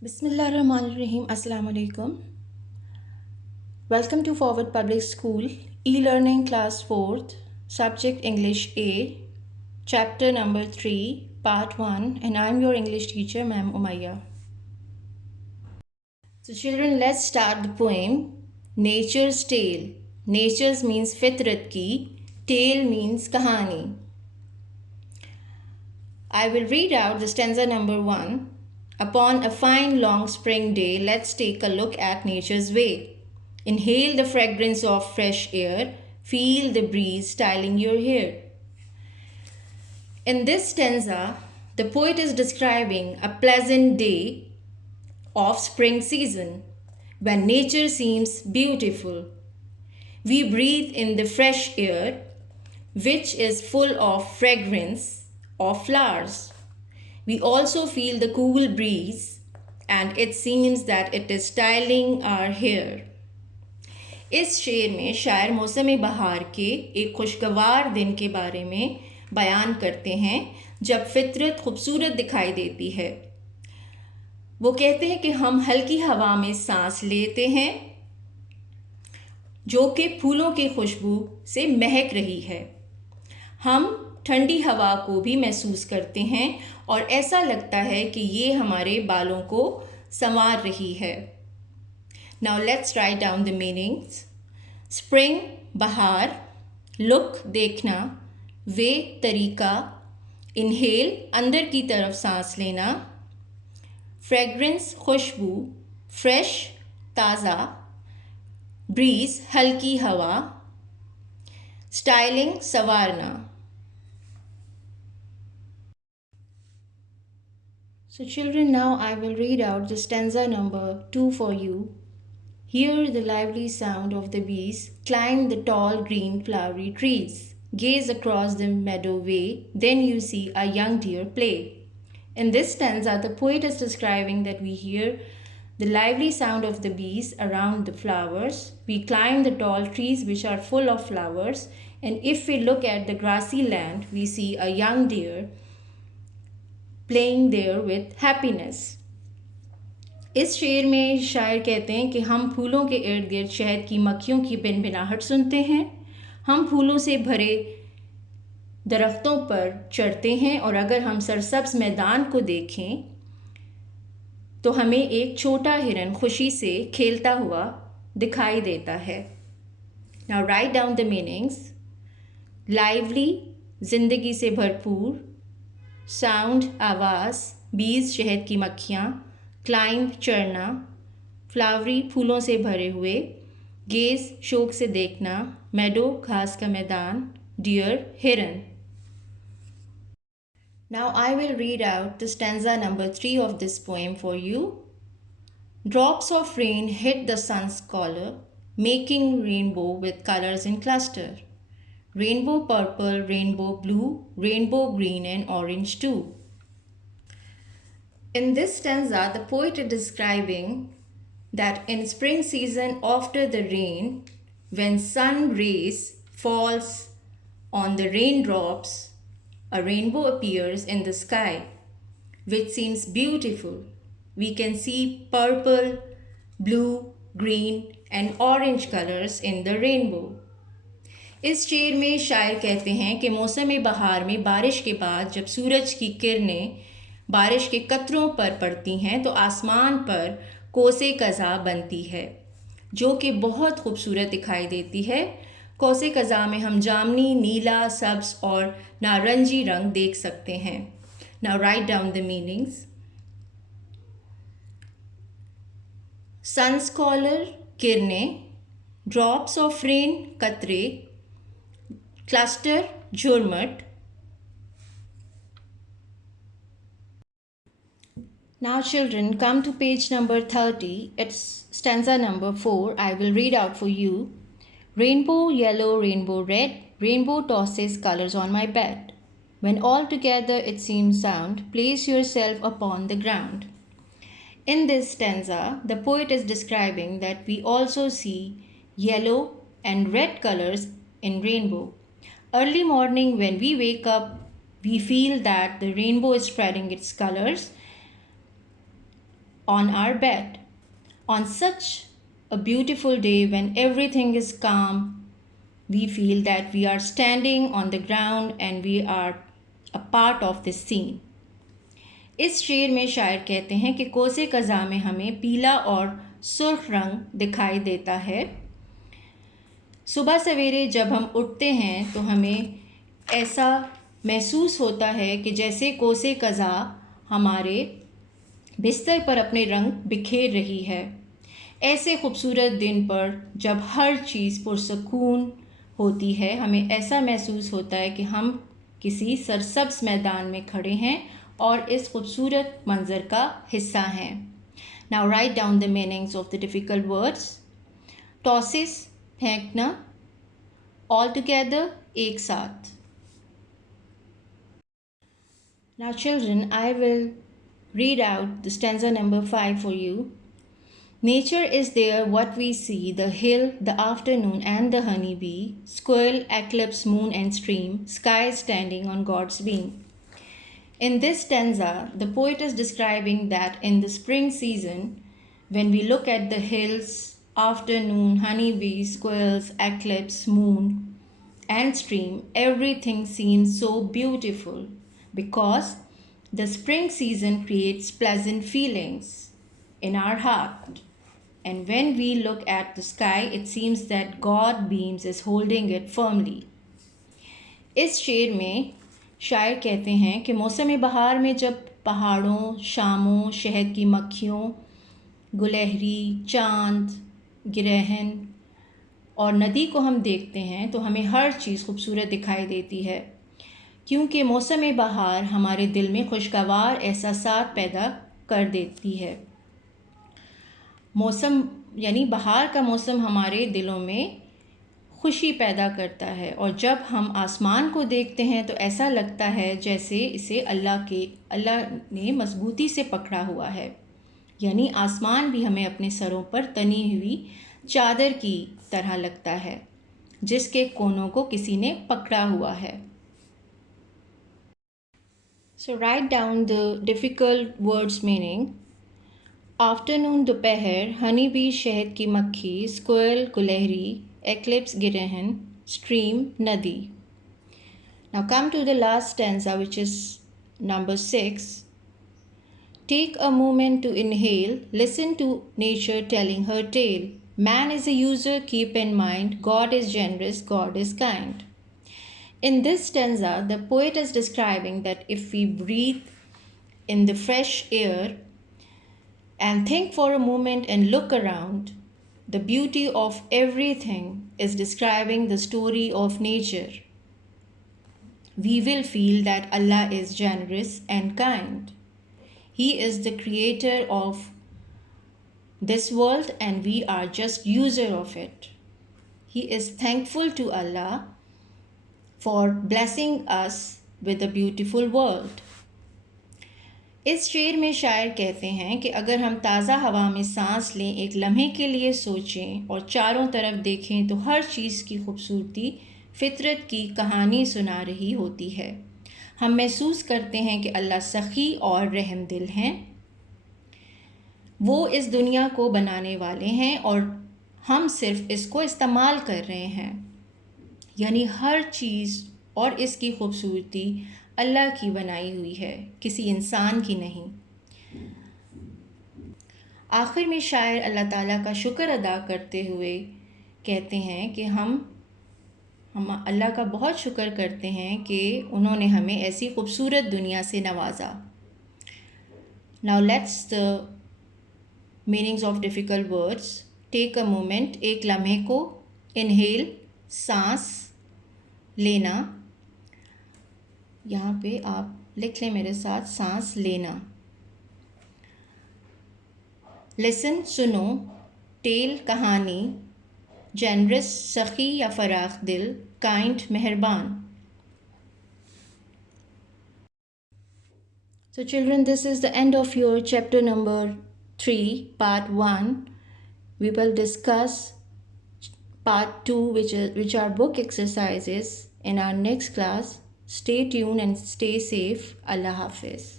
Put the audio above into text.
Bismillahirrahmanirrahim. Assalamu alaikum. Welcome to Forward Public School, e-learning class 4th, subject English A, chapter number 3, part 1, and I'm your English teacher, Ma'am Umayya. So children, let's start the poem. Nature's Tale. Nature's means fitrat ki, tale means kahani. I will read out the stanza number 1. Upon a fine long spring day, let's take a look at nature's way. Inhale the fragrance of fresh air, feel the breeze styling your hair. In this stanza, the poet is describing a pleasant day of spring season when nature seems beautiful. We breathe in the fresh air, which is full of fragrance of flowers. We also feel the cool breeze, and it seems that it is styling our hair. इस शेर में शायर मौसम बहार के एक खुशगवार दिन के बारे में बयान करते हैं जब फितरत खूबसूरत दिखाई देती है। वो कहते हैं कि हम हल्की हवा में सांस लेते हैं जो कि फूलों की खुशबू से महक रही है। हम ठंडी हवा को भी महसूस करते हैं और ऐसा लगता है कि ये हमारे बालों को संवार रही है। Now let's write down the meanings. Spring, बहार, look, देखना, way, तरीका, inhale, अंदर की तरफ सांस लेना, fragrance, खुशबू, fresh, ताज़ा, breeze, हल्की हवा, styling, संवारना। So children, now I will read out the stanza number 2 for you. Hear the lively sound of the bees climb the tall green flowery trees. Gaze across the meadow way, then you see a young deer play. In this stanza, the poet is describing that we hear the lively sound of the bees around the flowers. We climb the tall trees which are full of flowers, and if we look at the grassy land, we see a young deer playing there with happiness. इस शेर में शायर कहते हैं कि हम फूलों के इर्द गिर्द शहद की मक्खियों की भिनभिनाहट सुनते हैं। हम फूलों से भरे दरख्तों पर चढ़ते हैं और अगर हम सरसब्ज मैदान को देखें तो हमें एक छोटा हिरन खुशी से खेलता हुआ दिखाई देता है। Now write down the meanings. Lively, जिंदगी से भरपूर, साउंड, आवाज़, बीज, शहद की मक्खियाँ, क्लाइंब, चढ़ना, फ्लावरी, फूलों से भरे हुए, गेज, शौक से देखना, मेडो, घास का मैदान, डियर, हिरन। Now I will read out the stanza number 3 of this poem for you. Drops of rain hit the sun's collar, making rainbow with colors in cluster. Rainbow purple, rainbow blue, rainbow green and orange too. In this stanza, the poet is describing that in spring season after the rain, when sun rays falls on the raindrops, a rainbow appears in the sky, which seems beautiful. We can see purple, blue, green and orange colors in the rainbow. इस शेर में शायर कहते हैं कि मौसम बहार में बारिश के बाद जब सूरज की किरणें बारिश के कतरों पर पड़ती हैं तो आसमान पर कोसे कज़ा बनती है जो कि बहुत खूबसूरत दिखाई देती है। कोसे कज़ा में हम जामनी, नीला, सब्ज और नारंगी रंग देख सकते हैं। Now write down the meanings. Sun's collar, किरणें, drops of rain, कतरे, cluster, झुरमट। Now children, come to page number 30. It's stanza number 4. I will read out for you. Rainbow yellow, rainbow red, rainbow tosses colors on my bed. When all together it seems sound, place yourself upon the ground. In this stanza, the poet is describing that we also see yellow and red colors in rainbow. Early morning when we wake up, we feel that the rainbow is spreading its colors on our bed. On such a beautiful day when everything is calm, we feel that we are standing on the ground and we are a part of this scene. इस शेर में शायर कहते हैं कि कोसे कज़ा में हमें पीला और सुर्ख रंग दिखाई देता है। सुबह सवेरे जब हम उठते हैं तो हमें ऐसा महसूस होता है कि जैसे कोसे कज़ा हमारे बिस्तर पर अपने रंग बिखेर रही है। ऐसे खूबसूरत दिन पर जब हर चीज़ पुरसकून होती है, हमें ऐसा महसूस होता है कि हम किसी सरसब्ज मैदान में खड़े हैं और इस खूबसूरत मंज़र का हिस्सा हैं। Now write down the meanings of the difficult words. टॉसिस फेंकना, all together एक साथ. Now children, I will read out the stanza number 5 for you. Nature is there what we see, the hill, the afternoon and the honeybee, squirrel, eclipse, moon and stream, sky standing on God's beam. In this stanza, the poet is describing that in the spring season, when we look at the hills, afternoon, honeybees, squirrels, eclipse, moon and stream, everything seems so beautiful because the spring season creates pleasant feelings in our heart. And when we look at the sky, it seems that God beams is holding it firmly. इस शेर में शायर कहते हैं कि मौसम बहार में जब पहाड़ों, शामों, शहद की मक्खियों, गुलहरी, चांद, गिरहन और नदी को हम देखते हैं तो हमें हर चीज़ खूबसूरत दिखाई देती है, क्योंकि मौसम बहार हमारे दिल में खुशगवार एहसासात पैदा कर देती है। मौसम यानी बहार का मौसम हमारे दिलों में खुशी पैदा करता है और जब हम आसमान को देखते हैं तो ऐसा लगता है जैसे इसे अल्लाह ने मजबूती से पकड़ा हुआ है, यानी आसमान भी हमें अपने सरों पर तनी हुई चादर की तरह लगता है जिसके कोनों को किसी ने पकड़ा हुआ है। So write down the difficult words meaning. Afternoon दोपहर, हनी बी शहद की मक्खी, स्क्वेल गुलहरी, eclipse गिरहन, stream नदी. Now come to the last stanza, which is number 6. Take a moment to inhale, listen to nature telling her tale. Man is a user, keep in mind, God is generous, God is kind. In this stanza, the poet is describing that if we breathe in the fresh air and think for a moment and look around, the beauty of everything is describing the story of nature. We will feel that Allah is generous and kind. He is the creator of this world and we are just user of it. He is thankful to Allah for blessing us with a beautiful world. इस शेर में शायर कहते हैं कि अगर हम ताज़ा हवा में सांस लें, एक लम्हे के लिए सोचें और चारों तरफ देखें तो हर चीज़ की खूबसूरती फितरत की कहानी सुना रही होती है। हम महसूस करते हैं कि अल्लाह सखी और रहम दिल हैं। वो इस दुनिया को बनाने वाले हैं और हम सिर्फ इसको इस्तेमाल कर रहे हैं, यानी हर चीज़ और इसकी खूबसूरती अल्लाह की बनाई हुई है, किसी इंसान की नहीं। आखिर में शायर अल्लाह ताला का शुक्र अदा करते हुए कहते हैं कि हम अल्लाह का बहुत शुक्र करते हैं कि उन्होंने हमें ऐसी खूबसूरत दुनिया से नवाजा। Now let's the meanings of difficult words. Take a moment, एक लम्हे को. इनहेल, सांस लेना. यहाँ पे आप लिख लें मेरे साथ, सांस लेना. लिसन, सुनो. टेल, कहानी. जेनरस, सखी या फराख दिल. काइंड, मेहरबान. So children, this is the end of your chapter number 3, part 1. We will discuss part 2, which are book exercises in our next class. Stay tuned and stay safe. Allah Hafiz.